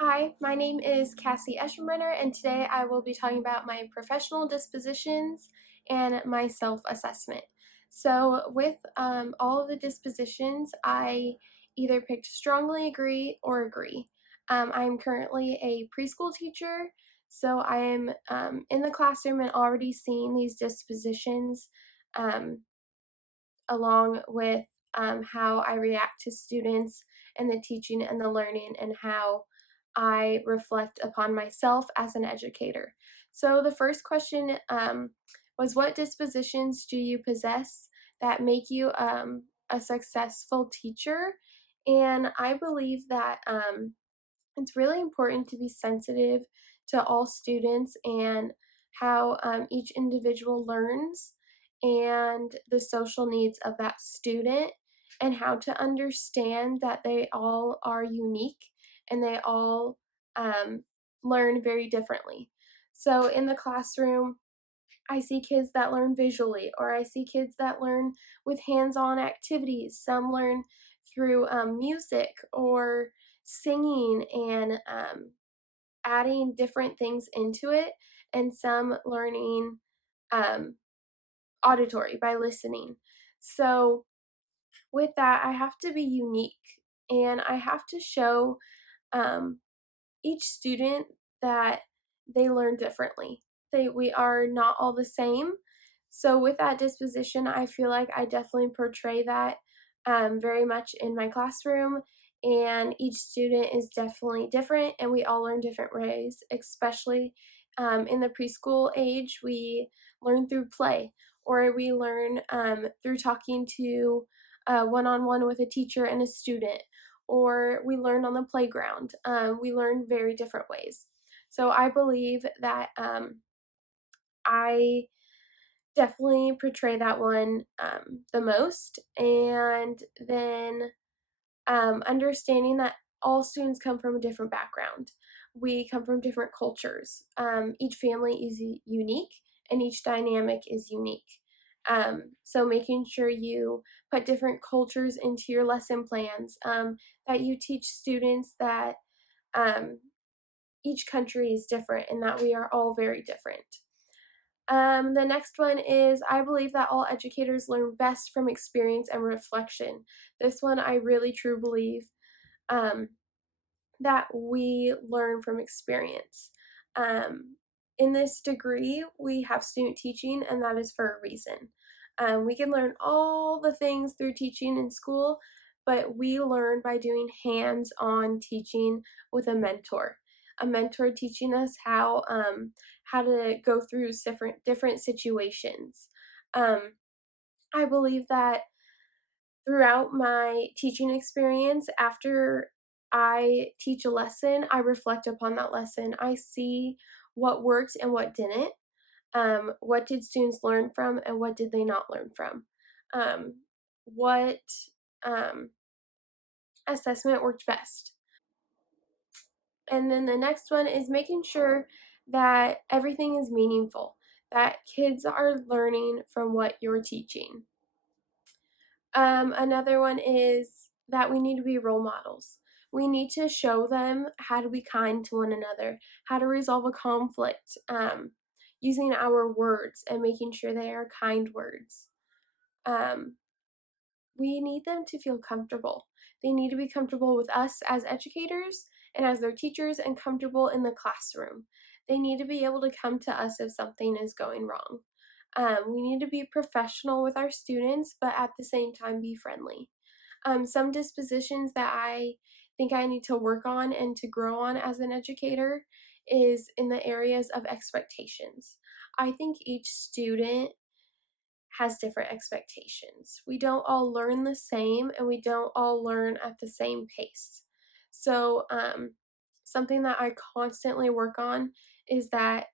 Hi, my name is Cassie Eschenbrenner, and today I will be talking about my professional dispositions and my self-assessment. So with all of the dispositions, I either picked strongly agree or agree. I'm currently a preschool teacher, so I am in the classroom and already seeing these dispositions um, along with how I react to students and the teaching and the learning and how I reflect upon myself as an educator. So the first question was, what dispositions do you possess that make you a successful teacher? And I believe that it's really important to be sensitive to all students and how each individual learns and the social needs of that student, and how to understand that they all are unique and they all learn very differently. So in the classroom, I see kids that learn visually, or I see kids that learn with hands-on activities. Some learn through music or singing and adding different things into it, and some learning um, auditory by listening. So with that, I have to be unique and I have to show um, each student that they learn differently. We are not all the same. So with that disposition, I feel like I definitely portray that very much in my classroom. And each student is definitely different, and we all learn different ways, especially in the preschool age. We learn through play, or we learn through talking to one-on-one with a teacher and a student, or we learn on the playground. We learn very different ways. So I believe that I definitely portray that one the most. And then understanding that all students come from a different background. We come from different cultures. Each family is unique and each dynamic is unique. So making sure you put different cultures into your lesson plans, that you teach students that um, each country is different and that we are all very different. The next one is, I believe that all educators learn best from experience and reflection. This one I really truly believe um, that we learn from experience. Um, in this degree, we have student teaching, and that is for a reason. We can learn all the things through teaching in school, but we learn by doing hands-on teaching with a mentor teaching us how to go through different situations. Um, I believe that throughout my teaching experience, after I teach a lesson, I reflect upon that lesson. I see what worked and what didn't. What did students learn from and what did they not learn from? What um, assessment worked best? And then the next one is making sure that everything is meaningful, that kids are learning from what you're teaching. Another one is that we need to be role models. We need to show them how to be kind to one another, how to resolve a conflict, using our words and making sure they are kind words. Um, we need them to feel comfortable. They need to be comfortable with us as educators and as their teachers, and comfortable in the classroom. They need to be able to come to us if something is going wrong. We need to be professional with our students, but at the same time be friendly. Some dispositions that I think I need to work on and to grow on as an educator is in the areas of expectations. I think each student has different expectations. We don't all learn the same, and we don't all learn at the same pace. So, something that I constantly work on is that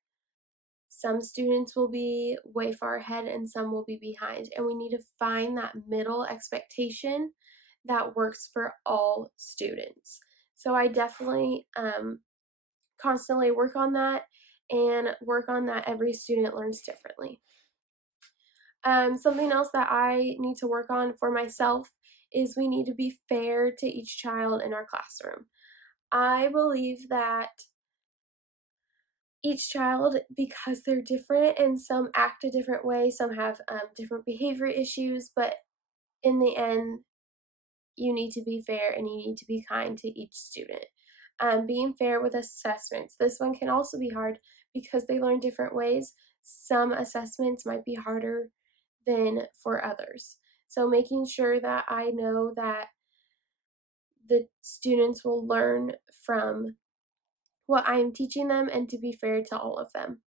some students will be way far ahead and some will be behind, and we need to find that middle expectation that works for all students. So I definitely constantly work on that, and work on that every student learns differently. Something else that I need to work on for myself is we need to be fair to each child in our classroom. I believe that each child, because they're different and some act a different way, some have different behavior issues, but in the end, you need to be fair and you need to be kind to each student. Being fair with assessments. This one can also be hard because they learn different ways. Some assessments might be harder than for others. So making sure that I know that the students will learn from what I am teaching them and to be fair to all of them.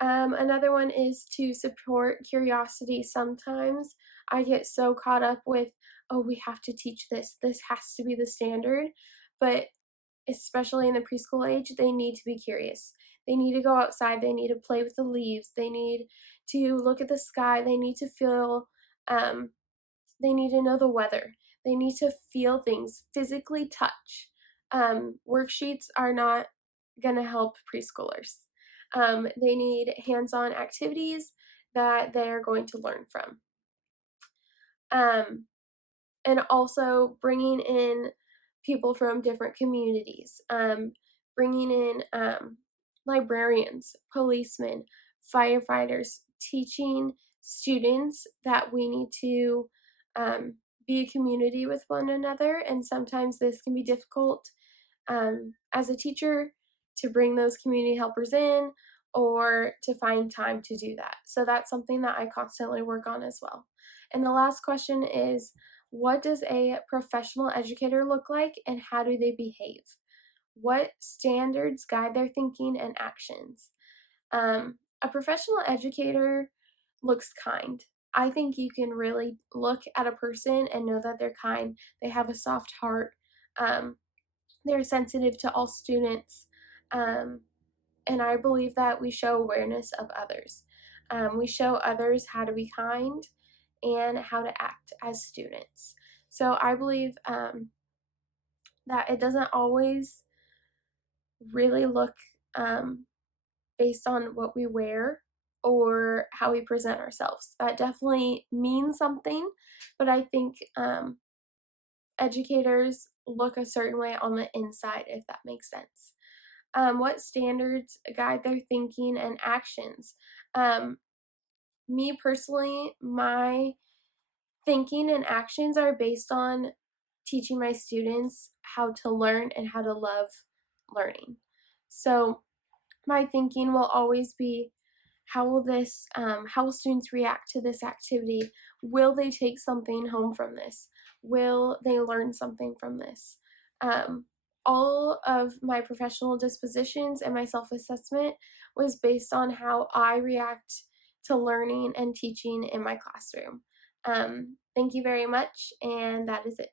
Another one is to support curiosity. Sometimes I get so caught up with, oh, we have to teach this, this has to be the standard. But especially in the preschool age, they need to be curious. They need to go outside, they need to play with the leaves, they need to look at the sky, they need to feel, they need to know the weather, they need to feel things, physically touch. Worksheets are not going to help preschoolers. They need hands on activities that they are going to learn from. Um, and also bringing in people from different communities, bringing in librarians, policemen, firefighters, teaching students that we need to be a community with one another. And sometimes this can be difficult as a teacher to bring those community helpers in or to find time to do that. So that's something that I constantly work on as well. And the last question is, what does a professional educator look like and how do they behave? What standards guide their thinking and actions? A professional educator looks kind. I think you can really look at a person and know that they're kind. They have a soft heart. Um, they're sensitive to all students. Um, and I believe that we show awareness of others. We show others how to be kind and how to act as students. So I believe that it doesn't always really look based on what we wear or how we present ourselves. That definitely means something, but I think educators look a certain way on the inside, if that makes sense. What standards guide their thinking and actions? Me personally, my thinking and actions are based on teaching my students how to learn and how to love learning. So my thinking will always be, how will students react to this activity? Will they take something home from this? Will they learn something from this? Um, all of my professional dispositions and my self-assessment was based on how I react to learning and teaching in my classroom. Thank you very much, and that is it.